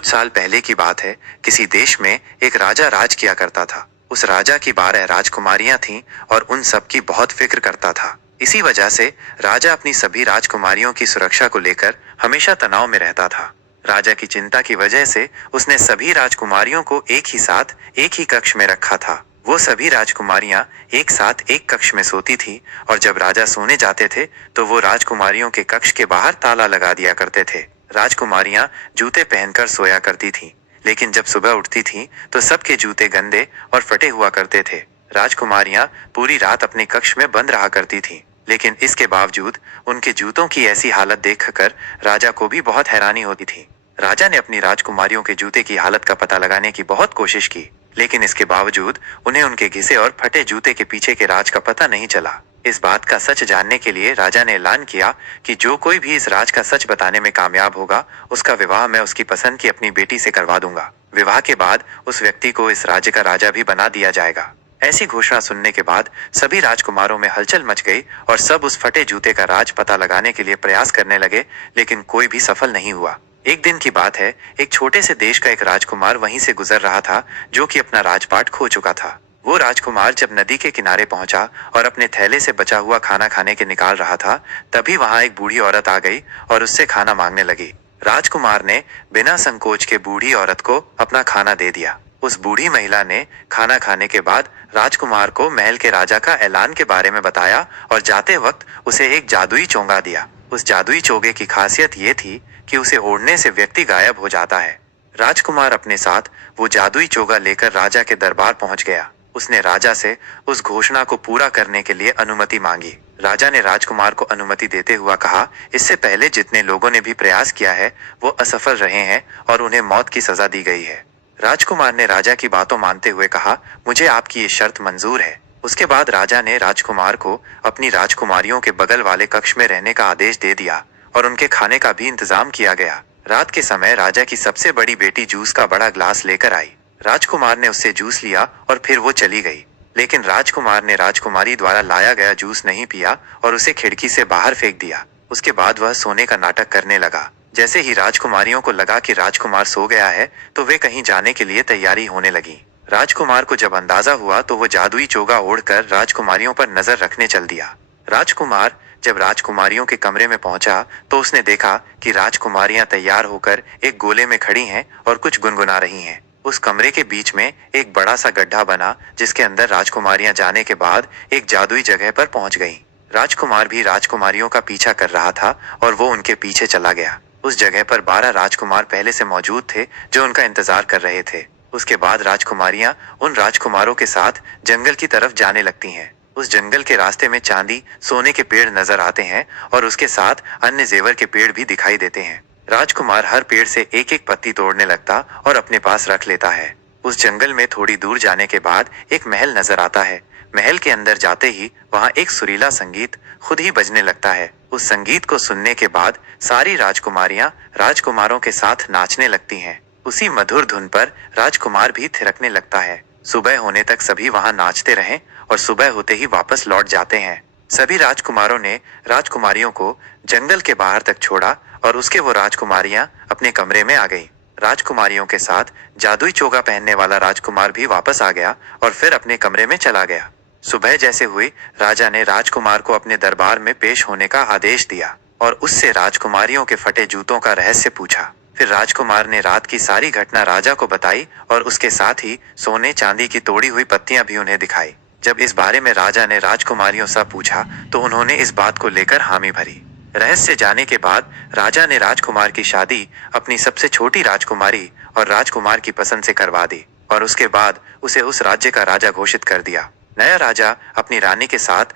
कुछ साल पहले की बात है। किसी देश में एक राजा राज किया करता था। उस राजा की 12 राजकुमारियां थीं और उन सब की बहुत फिक्र करता था। इसी वजह से राजा अपनी सभी राजकुमारियों की सुरक्षा को लेकर हमेशा तनाव में रहता था। राजा की चिंता की वजह से उसने सभी राजकुमारियों को एक ही साथ एक ही कक्ष में रखा था। वो सभी राजकुमारियां एक साथ एक कक्ष में सोती थी और जब राजा सोने जाते थे तो वो राजकुमारियों के कक्ष के बाहर ताला लगा दिया करते थे। राजकुमारियां जूते पहनकर सोया करती थीं, लेकिन जब सुबह उठती थीं तो सबके जूते गंदे और फटे हुआ करते थे। राजकुमारियां पूरी रात अपने कक्ष में बंद रहा करती थीं, लेकिन इसके बावजूद उनके जूतों की ऐसी हालत देखकर राजा को भी बहुत हैरानी होती थी। राजा ने अपनी राजकुमारियों के जूते की हालत का पता लगाने की बहुत कोशिश की, लेकिन इसके बावजूद उन्हें उनके घिसे और फटे जूते के पीछे के राज का पता नहीं चला। इस बात का सच जानने के लिए राजा ने ऐलान किया कि जो कोई भी इस राज का सच बताने में कामयाब होगा, उसका विवाह मैं उसकी पसंद की अपनी बेटी से करवा दूंगा। विवाह के बाद उस व्यक्ति को इस राज्य का राजा भी बना दिया जाएगा। ऐसी घोषणा सुनने के बाद सभी राजकुमारों में हलचल मच गई और सब उस फटे जूते का राज पता लगाने के लिए प्रयास करने लगे, लेकिन कोई भी सफल नहीं हुआ। एक दिन की बात है, एक छोटे से देश का एक राजकुमार वहीं से गुजर रहा था, जो कि अपना राजपाट खो चुका था। वो राजकुमार जब नदी के किनारे पहुंचा और अपने थैले से बचा हुआ खाना खाने के निकाल रहा था, तभी वहां एक बूढ़ी औरत आ गई और उससे खाना मांगने लगी। राजकुमार ने बिना संकोच के बूढ़ी औरत को अपना खाना दे दिया। उस बूढ़ी महिला ने खाना खाने के बाद राजकुमार को महल के राजा का ऐलान के बारे में बताया और जाते वक्त उसे एक जादुई चोंगा दिया। उस जादुई चोगे की खासियत ये थी कि उसे ओढ़ने से व्यक्ति गायब हो जाता है। राजकुमार अपने साथ वो जादुई चोगा लेकर राजा के दरबार पहुंच गया। उसने राजा से उस घोषणा को पूरा करने के लिए अनुमति मांगी। राजा ने राजकुमार को अनुमति देते हुआ कहा, इससे पहले जितने लोगों ने भी प्रयास किया है वो असफल रहे हैं और उन्हें मौत की सजा दी गई है। राजकुमार ने राजा की बातों मानते हुए कहा, मुझे आपकी ये शर्त मंजूर है। उसके बाद राजा ने राजकुमार को अपनी राजकुमारियों के बगल वाले कक्ष में रहने का आदेश दे दिया और उनके खाने का भी इंतजाम किया गया। रात के समय राजा की सबसे बड़ी बेटी जूस का बड़ा ग्लास लेकर आई। राजकुमार ने उससे जूस लिया और फिर वो चली गई, लेकिन राजकुमार ने राजकुमारी द्वारा लाया गया जूस नहीं पिया और उसे खिड़की से बाहर फेंक दिया। उसके बाद वह सोने का नाटक करने लगा। जैसे ही राजकुमारियों को लगा कि राजकुमार सो गया है, तो वे कहीं जाने के लिए तैयारी होने लगी। राजकुमार को जब अंदाजा हुआ तो वो जादुई चोगा ओढ़कर राजकुमारियों पर नजर रखने चल दिया। राजकुमार जब राजकुमारियों के कमरे में पहुंचा तो उसने देखा कि राजकुमारियां तैयार होकर एक गोले में खड़ी हैं और कुछ गुनगुना रही हैं। उस कमरे के बीच में एक बड़ा सा गड्ढा बना, जिसके अंदर राजकुमारियां जाने के बाद एक जादुई जगह पर पहुंच गईं। राजकुमार भी राजकुमारियों का पीछा कर रहा था और वो उनके पीछे चला गया। उस जगह पर 12 राजकुमार पहले से मौजूद थे जो उनका इंतजार कर रहे थे। उसके बाद राजकुमारियां उन राजकुमारों के साथ जंगल की तरफ जाने लगती हैं। उस जंगल के रास्ते में चांदी, सोने के पेड़ नजर आते हैं और उसके साथ अन्य जेवर के पेड़ भी दिखाई देते हैं। राजकुमार हर पेड़ से एक एक पत्ती तोड़ने लगता और अपने पास रख लेता है। उस जंगल में थोड़ी दूर जाने के बाद एक महल नजर आता है। महल के अंदर जाते ही वहां एक सुरीला संगीत खुद ही बजने लगता है। उस संगीत को सुनने के बाद सारी राजकुमारियां राजकुमारों के साथ नाचने लगती हैं। उसी मधुर धुन पर राजकुमार भी थिरकने लगता है। सुबह होने तक सभी वहां नाचते रहें और सुबह होते ही वापस लौट जाते हैं। सभी राजकुमारों ने राजकुमारियों को जंगल के बाहर तक छोड़ा और उसके वो राजकुमारियां अपने कमरे में आ गईं। राजकुमारियों के साथ जादुई चोगा पहनने वाला राजकुमार भी वापस आ गया और फिर अपने कमरे में चला गया। सुबह जैसे हुई, राजा ने राजकुमार को अपने दरबार में पेश होने का आदेश दिया और उससे राजकुमारियों के फटे जूतों का रहस्य पूछा। फिर राजकुमार ने रात की सारी घटना राजा को बताई और उसके साथ ही सोने चांदी की तोड़ी हुई पत्तियां भी उन्हें दिखाई। जब इस बारे में राजा ने राजकुमारियों से पूछा तो उन्होंने इस बात को लेकर हामी भरी। रहस्य जाने के बाद राजा ने राजकुमार की शादी अपनी सबसे छोटी राजकुमारी और राजकुमार की पसंद से करवा दी और उसके बाद उसे उस राज्य का राजा घोषित कर दिया। नया राजा अपनी रानी के साथ